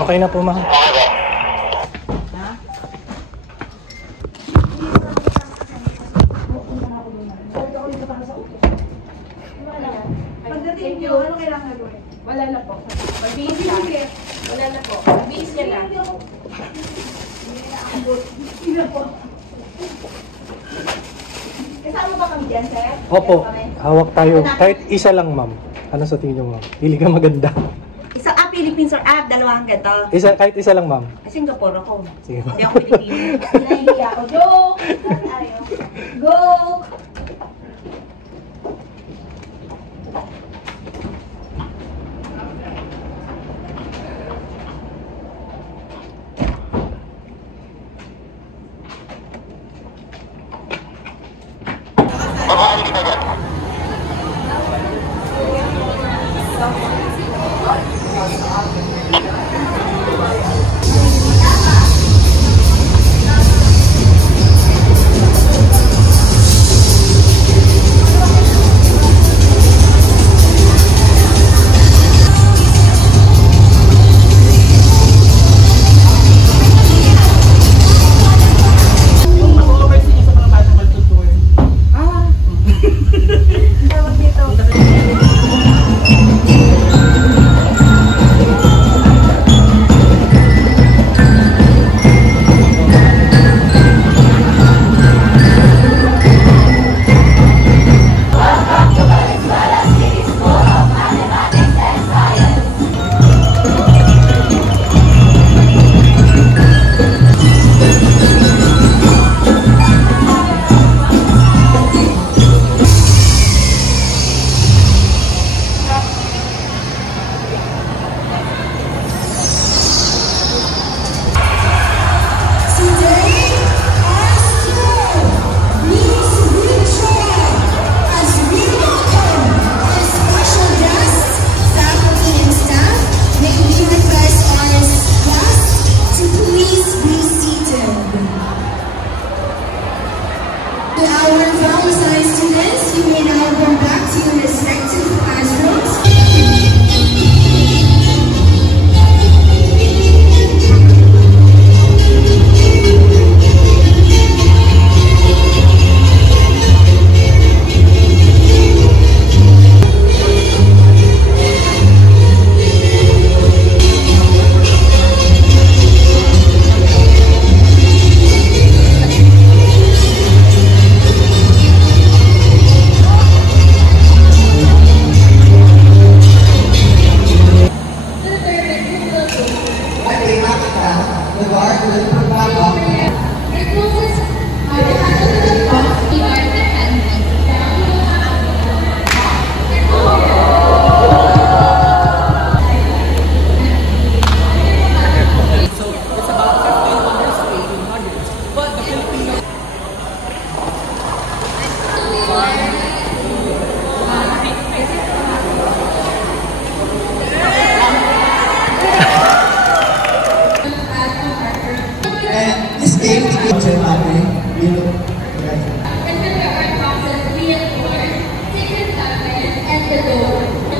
Okay na po, ma'am. Pagdating nyo, ano kailangan gawin? Wala na po. Magbihis ka. Wala na po. Magbihis ka na. Hindi po. Kasama ba kami dyan, sir? Opo, hawak tayo. Kahit isa lang, ma'am. Ano sa tingin nyo, ma'am? Pili ka maganda. Isa, Philippines or dalawang ganito. Kahit isa lang, ma'am. Singapore ako. Sige, ma'am. Hindi ako Pilipinas. Nahihiya ako. Joke! Go!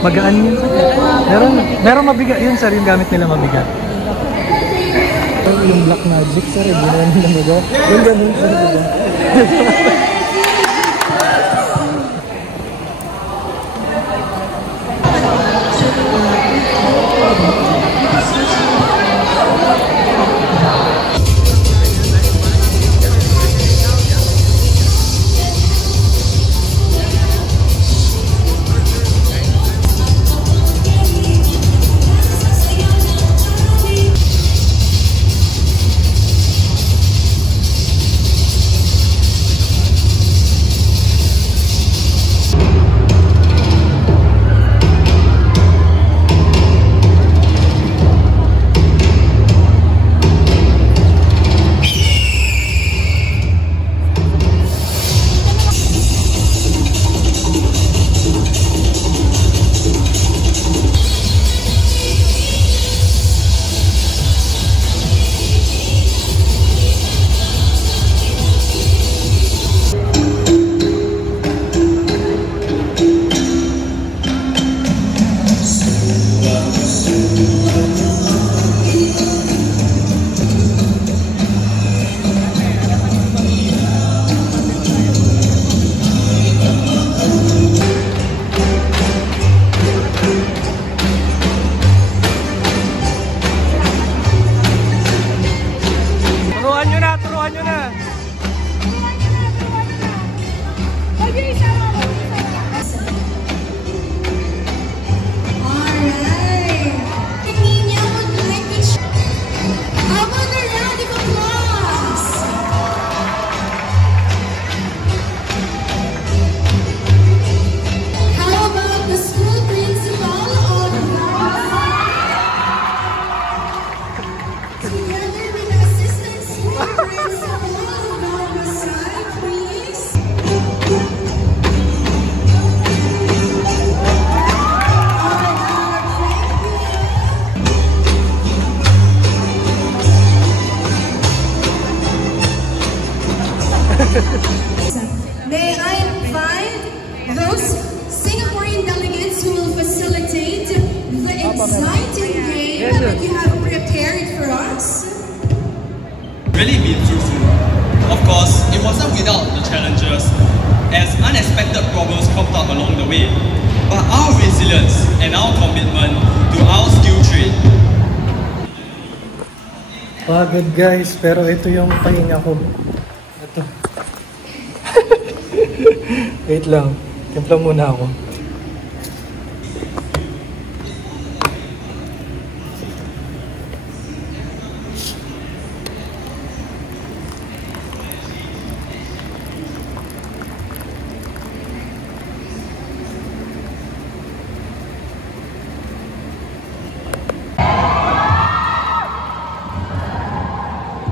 Magaan yun. Meron mabigat yun, sir. Yung gamit nila mabigat. Yung black magic, sir. Hindi na nila magawa. Yung ganun, sir. really been fruitful. Of course, it wasn't without the challenges, as unexpected problems cropped up along the way. But our resilience and our commitment to our skill trade. Pagod guys, pero ito yung pahinga ko. Ito. Wait lang, timpla muna ako.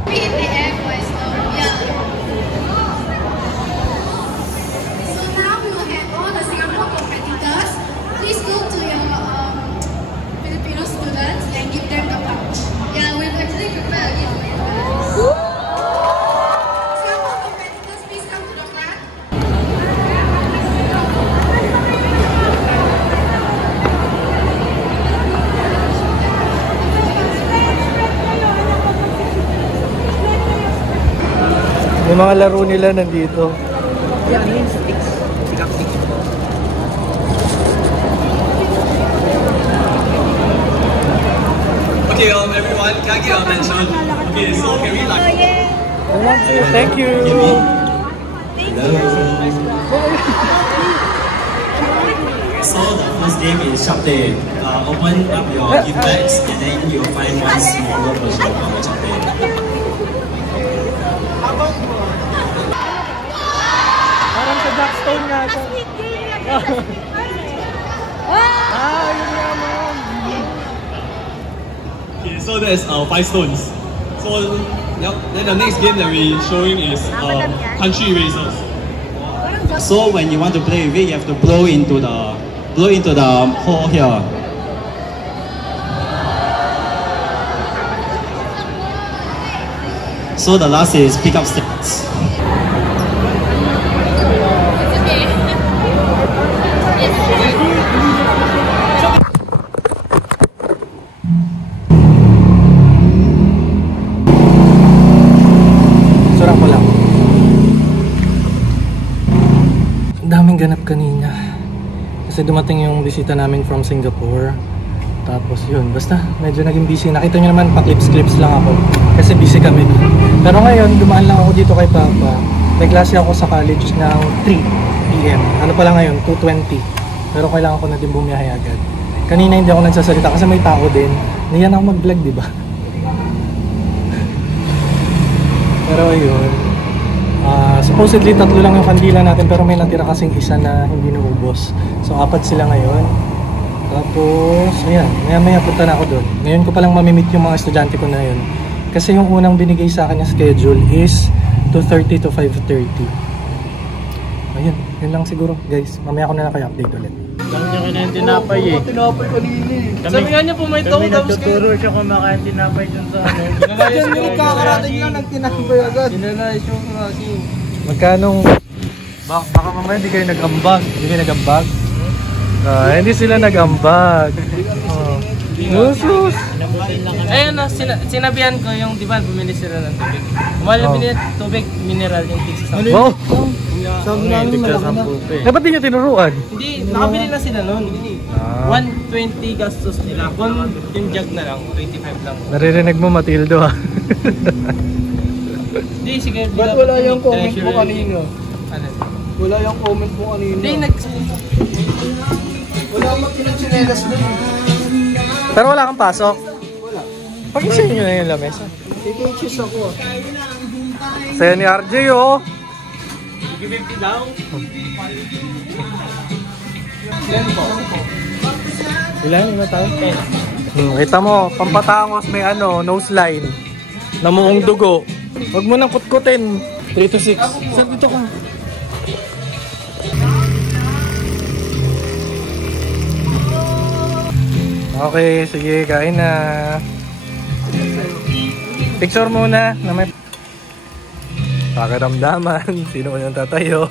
In the air voice, yeah. So now we will have all the Singapore competitors. Please go to your Filipino students and give them the pouch. Yeah, we've actually prepared a gift for you guys. Singapore competitors, please come to the front. May mga laro nila nandito. Okay, everyone, can I get your attention? Okay, so can we like... Thank you. So the first game is Shark Day. Open up your gift bags and then you'll find one smaller version of the Shark Day. Parang sa Blackstone nga ito. Ah, yun nga ma'am. Okay, so that's 5 stones. So, yep, then the next game that we're showing is Country Racers. So when you want to play with it, you have to blow into the hole here. So the last is pick up sticks. Sarap ko lang. Ang daming ganap kanina. Kasi dumating yung bisita namin from Singapore. Tapos yun, basta medyo naging busy. Nakita nyo naman, pa-clips-clips lang ako. Kasi busy kami. Pero ngayon, dumaan lang ako dito kay Papa. May klase ako sa college ng 3 PM. Ano pala ngayon? 2:20. Pero kailangan ko na din bumiyahe agad. Kanina hindi ako nagsasalita kasi may tao din. Niyan ako mag-vlog, di ba? Pero ayun. Supposedly 3 lang yung kandila natin pero may natira kasing isa na hindi naubos. So 4 sila ngayon. Tapos, ayan, maya-maya punta na ako doon. Ngayon ko palang mamimit yung mga estudyante ko na yun. Kasi yung unang binigay sa akin yung schedule is 2:30 to 5:30. Ayun, yun lang siguro guys. Mamaya ko na lang kayo update ulit. Sabi niya kina yung tinapay eh. Tinapay kanina eh. Sabi nga niya pumayto Kami tapos kayo. nagtuturo siya kumakain tinapay dun sa ano. Dyan Yung kakarating lang nagtinapay agad. Dinalayas yung kasi. Magkanong... Baka mamaya hindi kayo nag-ambag. Hindi kayo nag-ambag? Hindi sila nag-ambag. Usus! Ayun na, sinabihan ko yung, di ba, bumili sila ng tubig. Mahal na binili tubig, mineral yung tig sa sampu. Wow! Sabi namin malaki na. Eh, ba't di nyo tinuruan? Hindi, nakabili na sila nun. 120 gastos nila. Kung yung jug na lang, 25 lang. Naririnig mo, Matildo ha? Hindi, sige. Ba't wala yung comment mo kanina? Ano? Wala yung comment mo kanina. Hindi, Wala akong pinagsinelas dun. Pero wala kang pasok? Wala. Pag-isayin nyo na yung lamesa. Ika-cheese ako. Saya ni RJ oh! sige 50 daw. Ilan po? Ilan? Ilan tao? Kita mo, pampatangos may ano, nose line. Namuong dugo. Huwag mo nang kutkutin. 3 to 6. Sir, dito ka. Okay, sige, kain na. Picture muna na may pakaramdaman. Sino ko yung tatayo?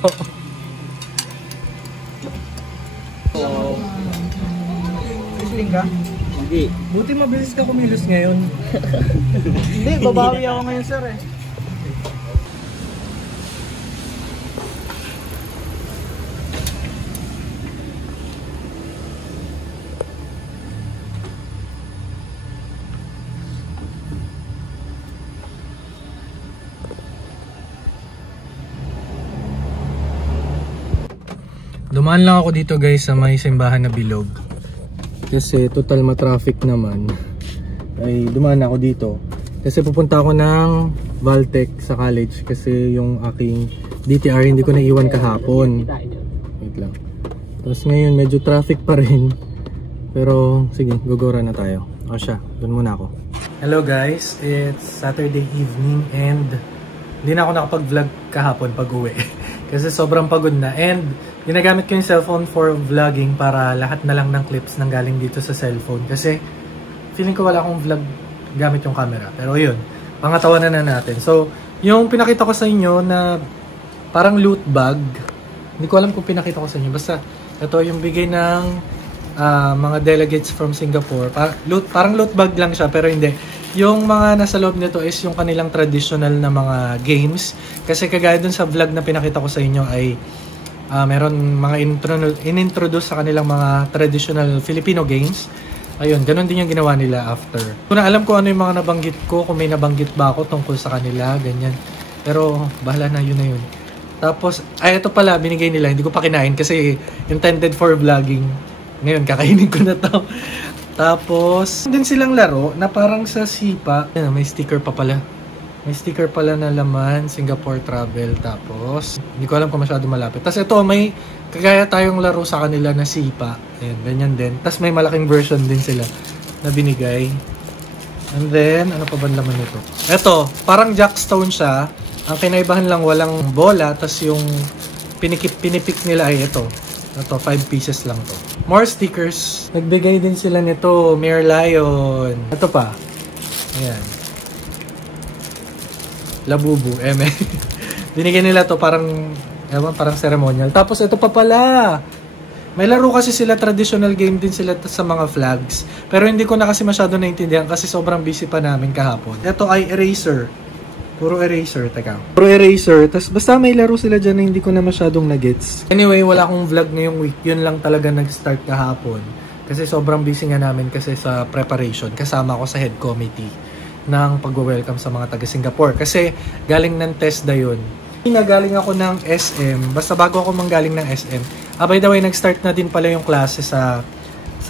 Wrestling ka? Hindi. Buti mabilis ka kumilos ngayon. Hindi, babawi ako ngayon sir eh. Dumaan lang ako dito guys sa may simbahan na bilog. Kasi total ma-traffic naman. Ay dumaan ako dito. Kasi pupunta ako ng Valtech sa college. Kasi yung aking DTR hindi ko naiwan kahapon. Wait lang. Tapos ngayon medyo traffic pa rin. Pero sige, gogora na tayo. O siya, doon muna ako. Hello guys, it's Saturday evening and hindi na ako nakapag-vlog kahapon pag uwi. Kasi sobrang pagod na. And ginagamit ko yung cellphone for vlogging para lahat na lang ng clips nang galing dito sa cellphone. Kasi feeling ko wala akong vlog gamit yung camera. Pero yun, pangatawanan na natin. So, yung pinakita ko sa inyo na parang loot bag. Hindi ko alam kung pinakita ko sa inyo. Basta ito yung bigay ng mga delegates from Singapore. Parang loot bag lang siya pero hindi. Yung mga nasa loob nito is yung kanilang traditional na mga games. Kasi kagaya dun sa vlog na pinakita ko sa inyo ay meron mga inintroduce sa kanilang mga traditional Filipino games. Ayun, ganun din yung ginawa nila after. Kung alam ko ano yung mga nabanggit ko, kung may nabanggit ba ako tungkol sa kanila, ganyan. Pero bahala na, yun na yun. Tapos, ito pala, binigay nila, hindi ko pa kinain kasi intended for vlogging. Ngayon, kakainin ko na to. Tapos, din silang laro na parang sa sipa. Yan, may sticker pa pala. May sticker pala na laman, Singapore Travel. Tapos, hindi ko alam kung masyado malapit. Tapos ito, may kagaya tayong laro sa kanila na sipa. Ayan, ganyan din. Tapos may malaking version din sila na binigay. And then, ano pa ba laman nito? Ito, parang jackstone siya. Ang kinaibahan lang, walang bola. Tapos yung pinipik nila ay ito. Ito, 5 pieces lang to. More stickers. Nagbigay din sila nito, Mere Lion. Ito pa. Ayan. Labubu, eme. Binigyan nila to parang, ewan, parang ceremonial. Tapos ito pa pala. May laro kasi sila, traditional game din sila sa mga flags. Pero hindi ko na kasi masyado naintindihan kasi sobrang busy pa namin kahapon. Ito ay eraser. Puro eraser, teka. Puro eraser. Tapos basta may laro sila dyan na hindi ko na masyadong nagets. Anyway, wala akong vlog ngayong week. Yun lang talaga nag-start kahapon. Kasi sobrang busy nga namin kasi sa preparation. Kasama ako sa head committee ng pag-welcome sa mga taga-Singapore. Kasi galing ng TESDA yun. Galing ako ng SM. Basta bago ako manggaling ng SM. By the way, nag-start na din pala yung klase sa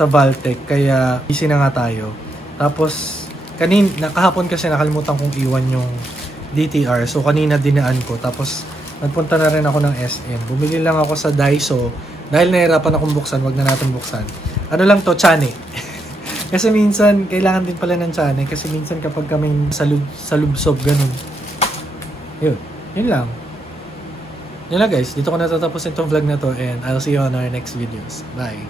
Valtech. Kaya busy na nga tayo. Tapos, kahapon kasi nakalimutan kong iwan yung DTR. So, kanina dinaan ko. Tapos, nagpunta na rin ako ng SM. Bumili lang ako sa Daiso. Dahil nahirapan akong buksan, wag na natin buksan. Ano lang to? Chane. Kasi minsan, kailangan din pala ng chane. Kasi minsan kapag kami sa lubsob, ganun. Yun lang. Yun lang guys. Dito ko natatapusin itong vlog na to. And I'll see you on our next videos. Bye.